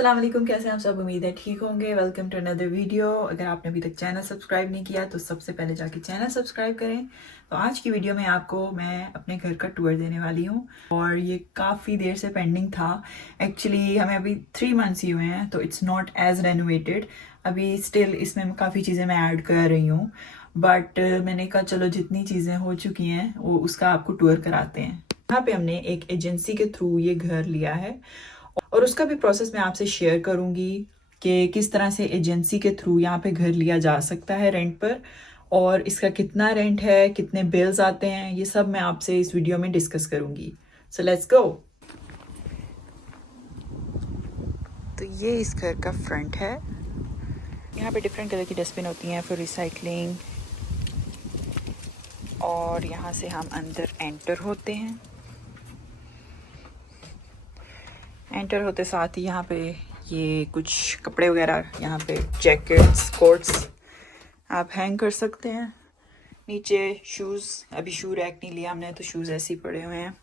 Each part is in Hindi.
अस्सलाम वालेकुम, कैसे हैं आप सब। उम्मीद है ठीक होंगे। Welcome to another video. अगर आपने अभी तक चैनल सब्सक्राइब नहीं किया तो सबसे पहले जाके चैनल सब्सक्राइब करें। तो आज की वीडियो में मैं अपने घर का टूर देने वाली हूँ और ये काफ़ी देर से पेंडिंग था। एक्चुअली हमें अभी 3 मंथ्स ही हुए हैं तो इट्स नॉट एज रेनोवेटेड। अभी स्टिल इसमें काफ़ी चीज़ें मैं ऐड कर रही हूँ, बट मैंने कहा चलो जितनी चीज़ें हो चुकी हैं वो उसका आपको टूर कराते हैं। यहाँ पे हमने एक एजेंसी के थ्रू ये घर लिया है और उसका भी प्रोसेस मैं आपसे शेयर करूंगी कि किस तरह से एजेंसी के थ्रू यहाँ पे घर लिया जा सकता है रेंट पर, और इसका कितना रेंट है, कितने बिल्स आते हैं, ये सब मैं आपसे इस वीडियो में डिस्कस करूंगी। सो लेट्स गो। तो ये इस घर का फ्रंट है। यहाँ पे डिफरेंट कलर की डस्टबिन होती हैं फॉर रिसाइकलिंग, और यहाँ से हम अंदर एंटर होते हैं। एंटर होते साथ ही यहाँ पे ये कुछ कपड़े वगैरह, यहाँ पे जैकेट्स, कोट्स आप हैंग कर सकते हैं। नीचे शूज़, अभी शू रैक नहीं लिया हमने तो शूज़ ऐसे ही पड़े हुए हैं।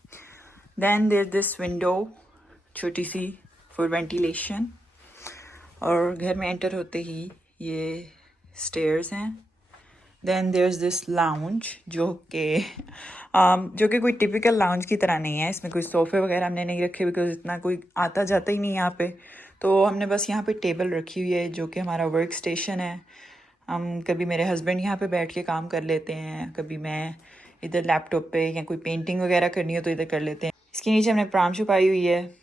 देन देयर दिस विंडो, छोटी सी फॉर वेंटिलेशन, और घर में एंटर होते ही ये स्टेयर्स हैं। Then there is this lounge जो कि कोई टिपिकल लाउंज की तरह नहीं है। इसमें कोई सोफ़े वगैरह हमने नहीं रखे बिकॉज इतना कोई आता जाता ही नहीं यहाँ पे। तो हमने बस यहाँ पे टेबल रखी हुई है जो कि हमारा वर्क स्टेशन है। हम कभी मेरे हस्बैंड यहाँ पे बैठ के काम कर लेते हैं, कभी मैं इधर लैपटॉप पे, या कोई पेंटिंग वगैरह करनी हो तो इधर कर लेते हैं। इसके नीचे हमने प्राम छुपाई हुई है।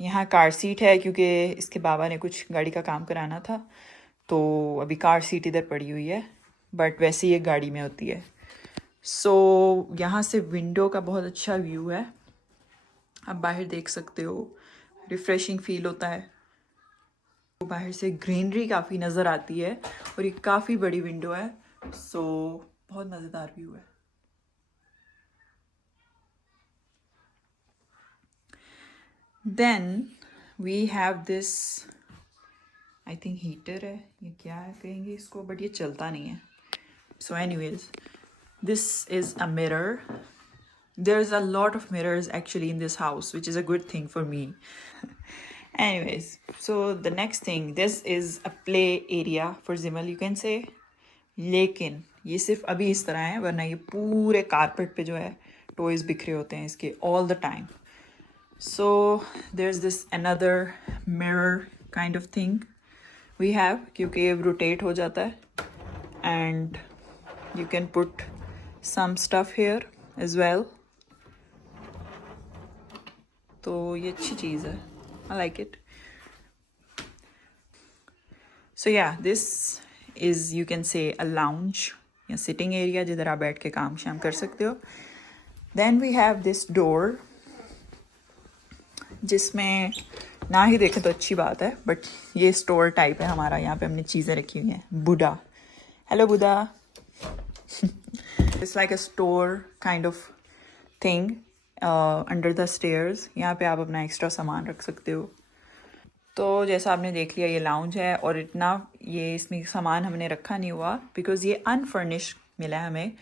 यहाँ कार सीट है क्योंकि इसके बाबा ने कुछ गाड़ी का काम कराना था, तो अभी कार सीट इधर पड़ी हुई है, बट वैसे ही एक गाड़ी में होती है। सो यहाँ से विंडो का बहुत अच्छा व्यू है, आप बाहर देख सकते हो, रिफ्रेशिंग फील होता है। तो बाहर से ग्रीनरी काफ़ी नज़र आती है और ये काफ़ी बड़ी विंडो है, सो बहुत मज़ेदार व्यू है। Then we have this, I think heater है, ये क्या है कहेंगे इसको, बट ये चलता नहीं है। So anyways, this is a mirror. There's a lot of mirrors actually in this house, which is a good thing for me. Anyways, so the next thing, this is a play area for Zimal, you can say. लेकिन ये सिर्फ अभी इस तरह है, वरना ये पूरे कारपेट पे जो है टॉयज बिखरे होते हैं इसके all the time. So there's this another mirror kind of thing we have, क्योंकि ये रोटेट हो जाता है, and you can put some stuff here as well. तो ये अच्छी चीज़ है, I like it. So yeah, this is, you can say, a lounge या sitting area जिधर आप बैठ के काम शाम कर सकते हो. Then we have this door, जिसमें ना ही देखें तो अच्छी बात है, बट ये स्टोर टाइप है हमारा। यहाँ पे हमने चीज़ें रखी हुई हैं। Buddha, hello Buddha. It's like a store kind of thing under the stairs. यहाँ पे आप अपना एक्स्ट्रा सामान रख सकते हो। तो जैसा आपने देख लिया, ये लाउंज है और इतना ये इसमें सामान हमने रखा नहीं हुआ बिकॉज़ ये अनफर्निश्ड मिला है हमें।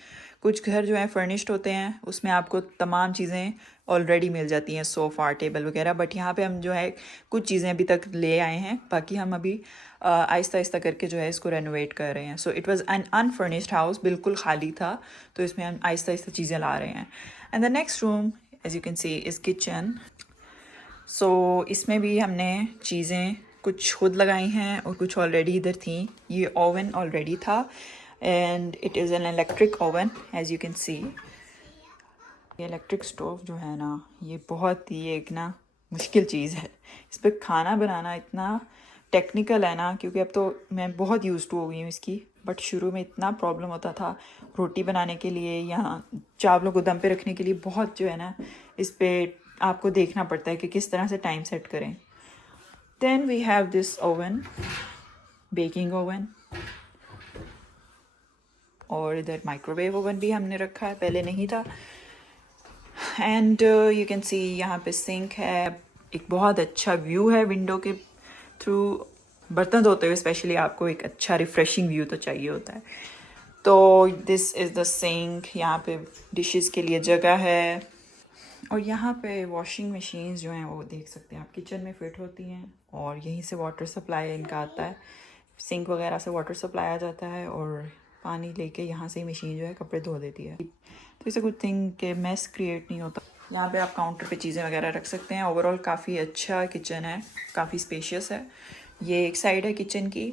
कुछ घर जो है फर्निश्ड होते हैं, उसमें आपको तमाम चीज़ें ऑलरेडी मिल जाती हैं, सोफ़ा, टेबल वगैरह, बट यहाँ पे हम जो है कुछ चीज़ें अभी तक ले आए हैं, बाकी हम अभी आहिस्ता आहिस्ता करके जो है इसको रेनोवेट कर रहे हैं। So it was an unfurnished house, बिल्कुल खाली था, तो इसमें हम आहिस्ता आहिस्ता चीज़ें ला रहे हैं। And the next room as you can see is kitchen. So इसमें भी हमने चीज़ें कुछ खुद लगाई हैं और कुछ ऑलरेडी इधर थी। ये ओवन ऑलरेडी था and it is an electric oven as you can see. ये इलेक्ट्रिक स्टोव जो है ना, ये बहुत ही एक ना मुश्किल चीज़ है। इस पर खाना बनाना इतना टेक्निकल है ना, क्योंकि अब तो मैं बहुत यूज़ टू हो गई हूँ इसकी, बट शुरू में इतना प्रॉब्लम होता था रोटी बनाने के लिए या चावलों को दम पे रखने के लिए। बहुत जो है ना, इस पर आपको देखना पड़ता है कि किस तरह से टाइम सेट करें। Then we have this oven, baking oven, और इधर माइक्रोवेव ओवन भी हमने रखा है, पहले नहीं था। एंड यू कैन सी यहाँ पे सिंक है। एक बहुत अच्छा व्यू है विंडो के थ्रू। बर्तन धोते हुए स्पेशली आपको एक अच्छा रिफ्रेशिंग व्यू तो चाहिए होता है। तो दिस इज़ द सिंक, यहाँ पे डिशेस के लिए जगह है। और यहाँ पे वॉशिंग मशीन्स जो हैं वो देख सकते हैं आप, किचन में फिट होती हैं और यहीं से वाटर सप्लाई इनका आता है, सिंक वगैरह से वाटर सप्लाई आ जाता है और पानी लेके यहाँ से ही मशीन जो है कपड़े धो देती है। तो इट्स अ गुड थिंग कि मेस क्रिएट नहीं होता। यहाँ पे आप काउंटर पे चीज़ें वगैरह रख सकते हैं। ओवरऑल काफ़ी अच्छा किचन है, काफ़ी स्पेशियस है। ये एक साइड है किचन की।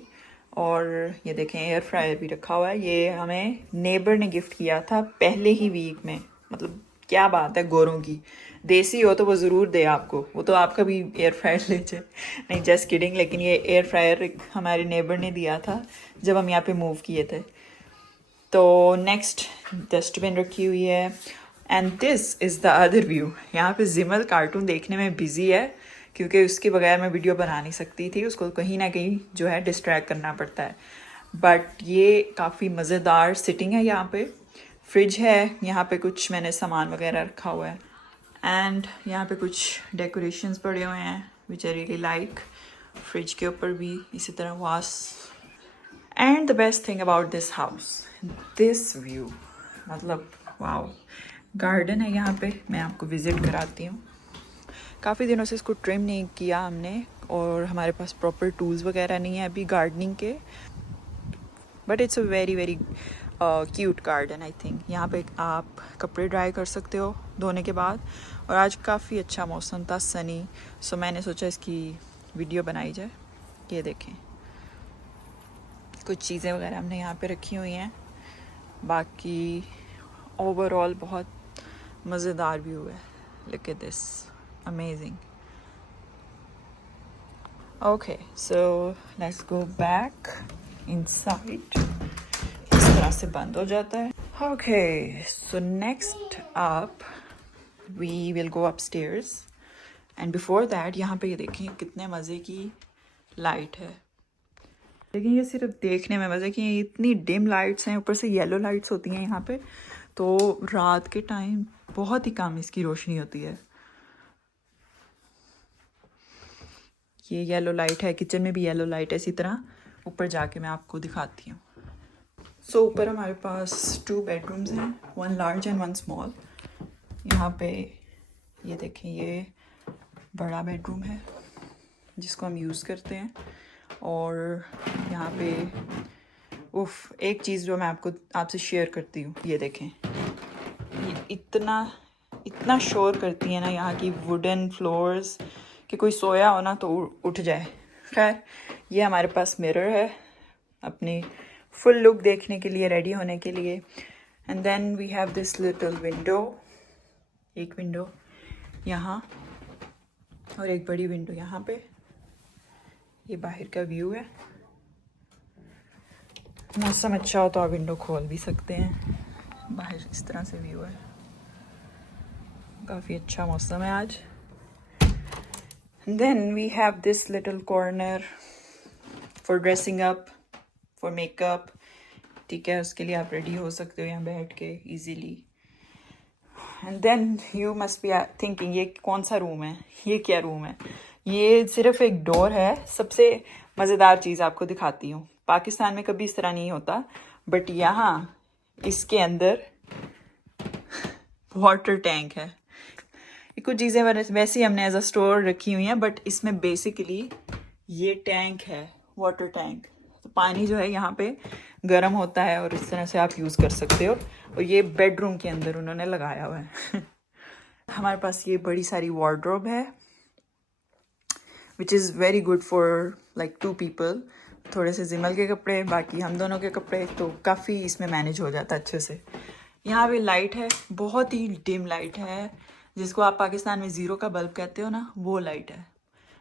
और ये देखें एयर फ्रायर भी रखा हुआ है, ये हमें नेबर ने गिफ्ट किया था पहले ही वीक में। मतलब क्या बात है, गोरों की। देसी हो तो वो ज़रूर दे आपको, वो तो आपका भी एयर फ्रायर ले जाए। नहीं जस्ट किडिंग, लेकिन ये एयर फ्रायर हमारे नेबर ने दिया था जब हम यहाँ पे मूव किए थे। तो नेक्स्ट डस्टबिन रखी हुई है and this is the other view. यहाँ पे जिमल कार्टून देखने में बिजी है क्योंकि उसके बगैर मैं वीडियो बना नहीं सकती थी, उसको कहीं ना कहीं जो है डिस्ट्रैक्ट करना पड़ता है। बट ये काफ़ी मज़ेदार सिटिंग है। यहाँ पे फ्रिज है, यहाँ पे कुछ मैंने सामान वगैरह रखा हुआ है एंड यहाँ पे कुछ डेकोरेशंस पड़े हुए हैं विच आई रियली लाइक। फ्रिज के ऊपर भी इसी तरह वास। And the best thing about this house, this view, मतलब वाओ। गार्डन है यहाँ पे, मैं आपको विज़िट कराती हूँ। काफ़ी दिनों से इसको ट्रिम नहीं किया हमने और हमारे पास प्रॉपर टूल्स वगैरह नहीं है अभी गार्डनिंग के। But it's a very very cute garden I think. यहाँ पे आप कपड़े ड्राई कर सकते हो धोने के बाद। और आज काफ़ी अच्छा मौसम था, सनी। सो मैंने सोचा इसकी वीडियो बनाई जाए। ये देखें कुछ चीज़ें वगैरह हमने यहाँ पे रखी हुई हैं। बाकी ओवरऑल बहुत मज़ेदार व्यू है। Look at this, amazing. Okay so let's go back inside. इस तरह से बंद हो जाता है। Okay so next up we will go upstairs and before that यहाँ पे ये देखें कितने मज़े की लाइट है। लेकिन ये सिर्फ देखने में मज़े की, इतनी डिम लाइट्स हैं, ऊपर से येलो लाइट्स होती हैं यहाँ पे, तो रात के टाइम बहुत ही कम इसकी रोशनी होती है। ये येलो लाइट है, किचन में भी येलो लाइट है इसी तरह। ऊपर जाके मैं आपको दिखाती हूँ। सो ऊपर हमारे पास 2 बेडरूम्स हैं, 1 लार्ज एंड 1 स्मॉल। यहाँ पे ये देखें, ये बड़ा बेडरूम है जिसको हम यूज़ करते हैं। और यहाँ पे उफ, एक चीज़ जो मैं आपसे शेयर करती हूँ, ये देखें, ये इतना शोर करती है ना यहाँ की वुडन फ्लोर्स कि कोई सोया हो ना तो उठ जाए। खैर ये हमारे पास मिरर है अपनी फुल लुक देखने के लिए, रेडी होने के लिए। And then we have this little window, एक विंडो यहाँ और एक बड़ी विंडो यहाँ पे। ये बाहर का व्यू है। मौसम अच्छा हो तो आप विंडो खोल भी सकते हैं। बाहर इस तरह से व्यू है, काफ़ी अच्छा मौसम है आज। Then we have this little corner for dressing up, for makeup. ठीक है, उसके लिए आप रेडी हो सकते हो यहाँ बैठ के easily. And then you must be thinking ये कौन सा रूम है, ये क्या रूम है। ये सिर्फ एक डोर है। सबसे मज़ेदार चीज़ आपको दिखाती हूँ, पाकिस्तान में कभी इस तरह नहीं होता, बट यहाँ इसके अंदर वाटर टैंक है। ये कुछ चीज़ें वैसे ही हमने एज अ स्टोर रखी हुई हैं, बट इसमें बेसिकली ये टैंक है, वाटर टैंक। तो पानी जो है यहाँ पे गर्म होता है और इस तरह से आप यूज़ कर सकते हो। और ये बेडरूम के अंदर उन्होंने लगाया हुआ है। हमारे पास ये बड़ी सारी वार्डरोब है which is very good for like 2 people. थोड़े से जिमल के कपड़े, बाकी हम दोनों के कपड़े, तो काफ़ी इसमें मैनेज हो जाता है अच्छे से। यहाँ पे लाइट है, बहुत ही डिम लाइट है, जिसको आप पाकिस्तान में ज़ीरो का बल्ब कहते हो ना, वो लाइट है।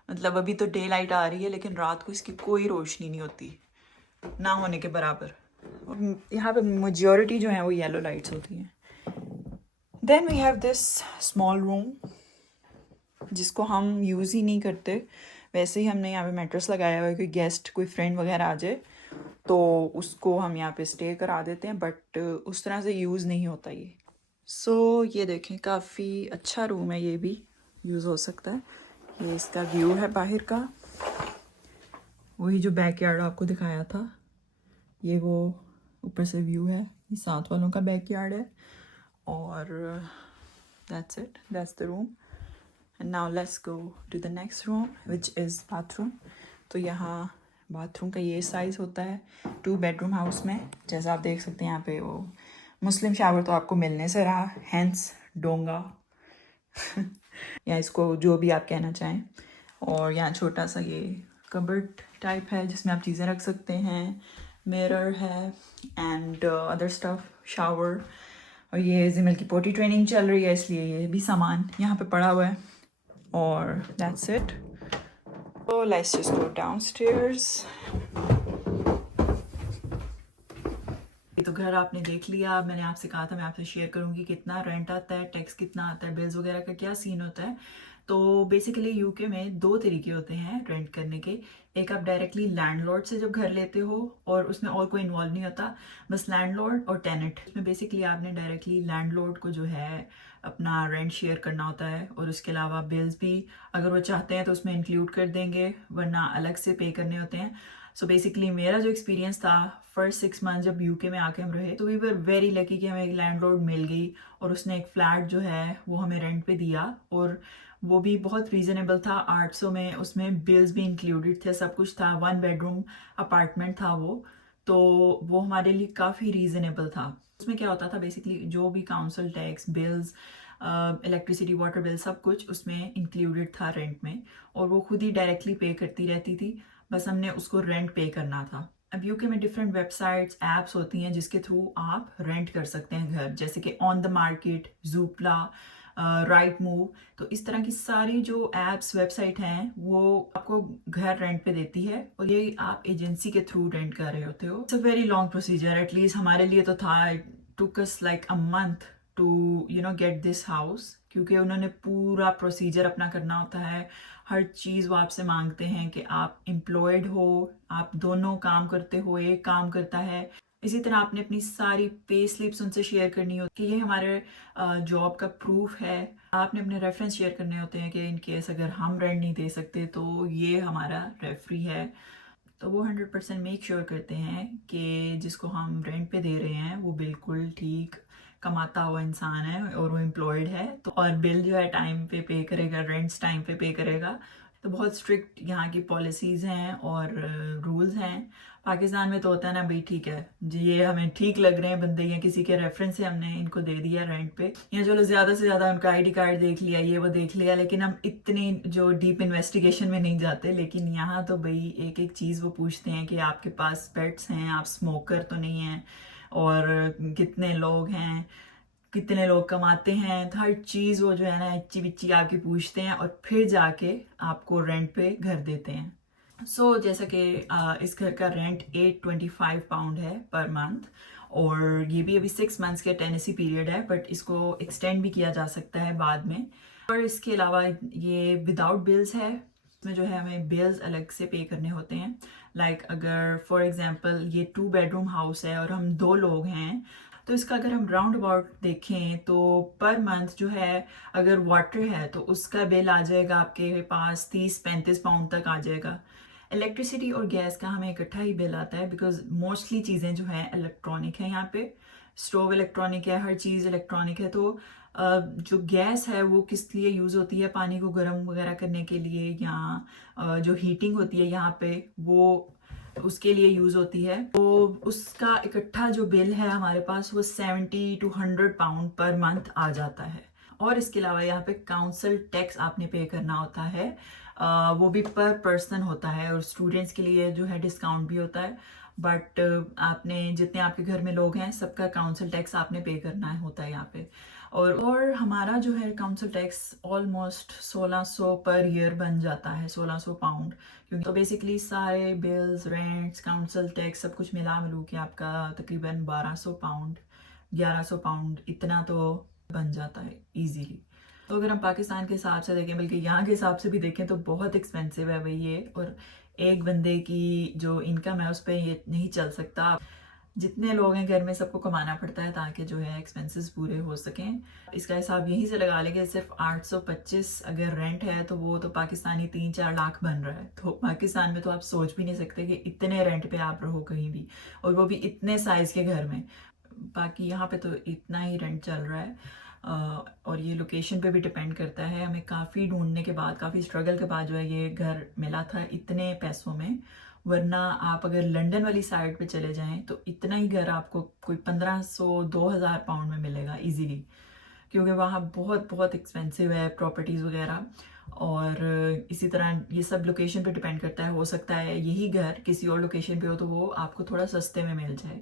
मतलब अभी तो डे लाइट आ रही है लेकिन रात को इसकी कोई रोशनी नहीं होती, ना होने के बराबर। यहाँ पे मेजॉरिटी जो है वो येलो लाइट्स होती हैं। Then we have this small room जिसको हम यूज़ ही नहीं करते। वैसे ही हमने यहाँ पे मैट्रेस लगाया हुआ है, कोई गेस्ट, कोई फ्रेंड वगैरह आ जाए तो उसको हम यहाँ पे स्टे करा देते हैं, बट उस तरह से यूज़ नहीं होता ये। सो ये देखें, काफ़ी अच्छा रूम है, ये भी यूज़ हो सकता है। ये इसका व्यू है बाहर का, वही जो बैकयार्ड आपको दिखाया था, ये वो ऊपर से व्यू है। ये साथ वालों का बैकयार्ड है और that's it, that's the room. And now let's go to the next room which is bathroom. तो यहाँ बाथरूम का ये साइज़ होता है 2 बेडरूम हाउस में। जैसा आप देख सकते हैं यहाँ पे वो मुस्लिम शावर तो आपको मिलने से रहा, हैंस डोंगा या इसको जो भी आप कहना चाहें। और यहाँ छोटा सा ये कबर्ड टाइप है जिसमें आप चीज़ें रख सकते हैं, मिरर है एंड अदर स्टफ, शावर। और ये जिमल की पोटी ट्रेनिंग चल रही है इसलिए ये भी सामान यहाँ पे पड़ा हुआ है। और that's it. So let's just go downstairs. तो घर आपने देख लिया। मैंने आपसे कहा था मैं आपसे शेयर करूंगी कितना रेंट आता है, टैक्स कितना आता है, बिल्स वगैरह का क्या सीन होता है। तो बेसिकली यूके में 2 तरीके होते हैं रेंट करने के। एक आप डायरेक्टली लैंडलॉर्ड से जब घर लेते हो और उसमें और कोई इन्वॉल्व नहीं होता, बस लैंडलॉर्ड और टेनेंट। इसमें बेसिकली आपने डायरेक्टली लैंडलॉर्ड को जो है अपना रेंट शेयर करना होता है और उसके अलावा बिल्स भी अगर वो चाहते हैं तो उसमें इंक्लूड कर देंगे, वरना अलग से पे करने होते हैं। सो बेसिकली मेरा जो एक्सपीरियंस था फर्स्ट 6 मंथ जब यूके में आके हम रहे, तो वी वर वेरी लकी कि हमें एक लैंडलॉर्ड मिल गई और उसने एक फ्लैट जो है वो हमें रेंट पे दिया और वो भी बहुत रीजनेबल था, 800 में। उसमें बिल्स भी इंक्लूडेड थे, सब कुछ था। 1 बेडरूम अपार्टमेंट था वो, तो वो हमारे लिए काफ़ी रीजनेबल था। उसमें क्या होता था बेसिकली जो भी council tax, bills, electricity, water bill सब कुछ उसमें इंक्लूडेड था रेंट में, और वो खुद ही डायरेक्टली पे करती रहती थी, बस हमने उसको रेंट पे करना था। अब यूके में डिफरेंट वेबसाइट्स, एप्स होती हैं जिसके थ्रू आप रेंट कर सकते हैं घर, जैसे कि on the market, Zoopla, Rightmove. तो इस तरह की सारी जो एप्स, वेबसाइट हैं वो आपको घर रेंट पे देती है और ये आप एजेंसी के थ्रू रेंट कर रहे होते हो। It's a very long procedure, at least हमारे लिए तो था। It took us like a month to get this house, क्योंकि उन्होंने पूरा प्रोसीजर अपना करना होता है। हर चीज़ वो आपसे मांगते हैं कि आप एम्प्लॉयड हो, आप दोनों काम करते हो, एक काम करता है। इसी तरह आपने अपनी सारी पे स्लिप्स उनसे शेयर करनी होती है कि ये हमारे जॉब का प्रूफ है। आपने अपने रेफरेंस शेयर करने होते हैं कि इन केस अगर हम रेंट नहीं दे सकते तो ये हमारा रेफरी है। तो वो 100% मेक श्योर करते हैं कि जिसको हम रेंट पे दे रहे हैं वो बिल्कुल ठीक कमाता हुआ इंसान है और वो एम्प्लॉयड है, तो और बिल जो है टाइम पे पे करेगा, रेंट्स टाइम पे पे करेगा। तो बहुत स्ट्रिक्ट यहाँ की पॉलिसीज़ हैं और रूल्स हैं। पाकिस्तान में तो होता है ना भाई, ठीक है जी ये हमें ठीक लग रहे हैं बंदे, या किसी के रेफरेंस से हमने इनको दे दिया रेंट पे, या चलो ज़्यादा से ज़्यादा उनका आईडी कार्ड देख लिया, ये वो देख लिया, लेकिन हम इतनी जो डीप इन्वेस्टिगेशन में नहीं जाते। लेकिन यहाँ तो भाई एक एक चीज़ वो पूछते हैं कि आपके पास पेट्स हैं, आप स्मोकर तो नहीं हैं, और कितने लोग हैं, कितने लोग कमाते हैं। तो हर चीज़ वो जो है ना इच्ची बिच्ची आपकी पूछते हैं और फिर जाके आपको रेंट पे घर देते हैं। जैसा कि इस घर का रेंट 825 पाउंड है पर मंथ, और ये भी अभी 6 मंथ्स के टेनेसी पीरियड है, बट इसको एक्सटेंड भी किया जा सकता है बाद में। और इसके अलावा ये विदाउट बिल्स है, इसमें जो है हमें बिल्स अलग से पे करने होते हैं। लाइक अगर फॉर एग्जांपल ये 2 बेडरूम हाउस है और हम 2 लोग हैं, तो इसका अगर हम राउंड अबाउट देखें तो पर मंथ जो है अगर वाटर है तो उसका बिल आ जाएगा आपके पास 30-35 पाउंड तक आ जाएगा। इलेक्ट्रिसिटी और गैस का हमें इकट्ठा ही बिल आता है, बिकॉज मोस्टली चीज़ें जो हैं इलेक्ट्रॉनिक है। यहाँ पे स्टोव इलेक्ट्रॉनिक है, हर चीज़ इलेक्ट्रॉनिक है। तो जो गैस है वो किस लिए यूज़ होती है, पानी को गर्म वगैरह करने के लिए, या जो हीटिंग होती है यहाँ पे वो उसके लिए यूज़ होती है। तो उसका इकट्ठा जो बिल है हमारे पास वो 70 to 100 पाउंड पर मंथ आ जाता है। और इसके अलावा यहाँ पे काउंसिल टैक्स आपने पे करना होता है, वो भी पर पर्सन होता है, और स्टूडेंट्स के लिए जो है डिस्काउंट भी होता है। बट आपने जितने आपके घर में लोग हैं सबका काउंसिल टैक्स आपने पे करना होता है यहाँ पे। और हमारा जो है council tax almost 1600 per year बन जाता है, 1600 पाउंड। क्योंकि तो बेसिकली सारे बिल्स, रेंट्स, काउंसिल टैक्स सब कुछ मिला मिलू के आपका तकरीबन 1200 पाउंड, 1100 पाउंड इतना तो बन जाता है इजीली। तो अगर हम पाकिस्तान के हिसाब से देखें, बल्कि यहाँ के हिसाब से भी देखें, तो बहुत एक्सपेंसिव है भाई ये। और एक बंदे की जो इनकम है उस पर ये नहीं चल सकता। जितने लोग हैं घर में सबको कमाना पड़ता है ताकि जो है एक्सपेंसेस पूरे हो सकें। इसका हिसाब यहीं से लगा लेंगे, सिर्फ 825 अगर रेंट है तो वो तो पाकिस्तानी 3-4 लाख बन रहा है। तो पाकिस्तान में तो आप सोच भी नहीं सकते कि इतने रेंट पे आप रहो कहीं भी, और वो भी इतने साइज के घर में। बाकी यहाँ पे तो इतना ही रेंट चल रहा है। और ये लोकेशन पे भी डिपेंड करता है। हमें काफ़ी ढूंढने के बाद, काफ़ी स्ट्रगल के बाद जो है ये घर मिला था इतने पैसों में। वरना आप अगर लंदन वाली साइड पे चले जाएं तो इतना ही घर आपको कोई 1500-2000 पाउंड में मिलेगा इजीली, क्योंकि वहाँ बहुत बहुत एक्सपेंसिव है प्रॉपर्टीज़ वगैरह। और इसी तरह ये सब लोकेशन पे डिपेंड करता है, हो सकता है यही घर किसी और लोकेशन पे हो तो वो आपको थोड़ा सस्ते में मिल जाए।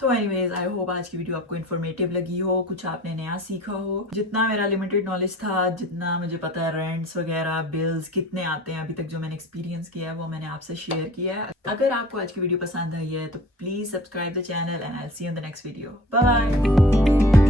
तो एनीवेज, आई होप आज की वीडियो आपको इन्फॉर्मेटिव लगी हो, कुछ आपने नया सीखा हो। जितना मेरा लिमिटेड नॉलेज था, जितना मुझे पता है रेंट्स वगैरह बिल्स कितने आते हैं अभी तक, जो मैंने एक्सपीरियंस किया है वो मैंने आपसे शेयर किया है। अगर आपको आज की वीडियो पसंद आई है तो please subscribe the channel and I will see you in the next video. Bye bye.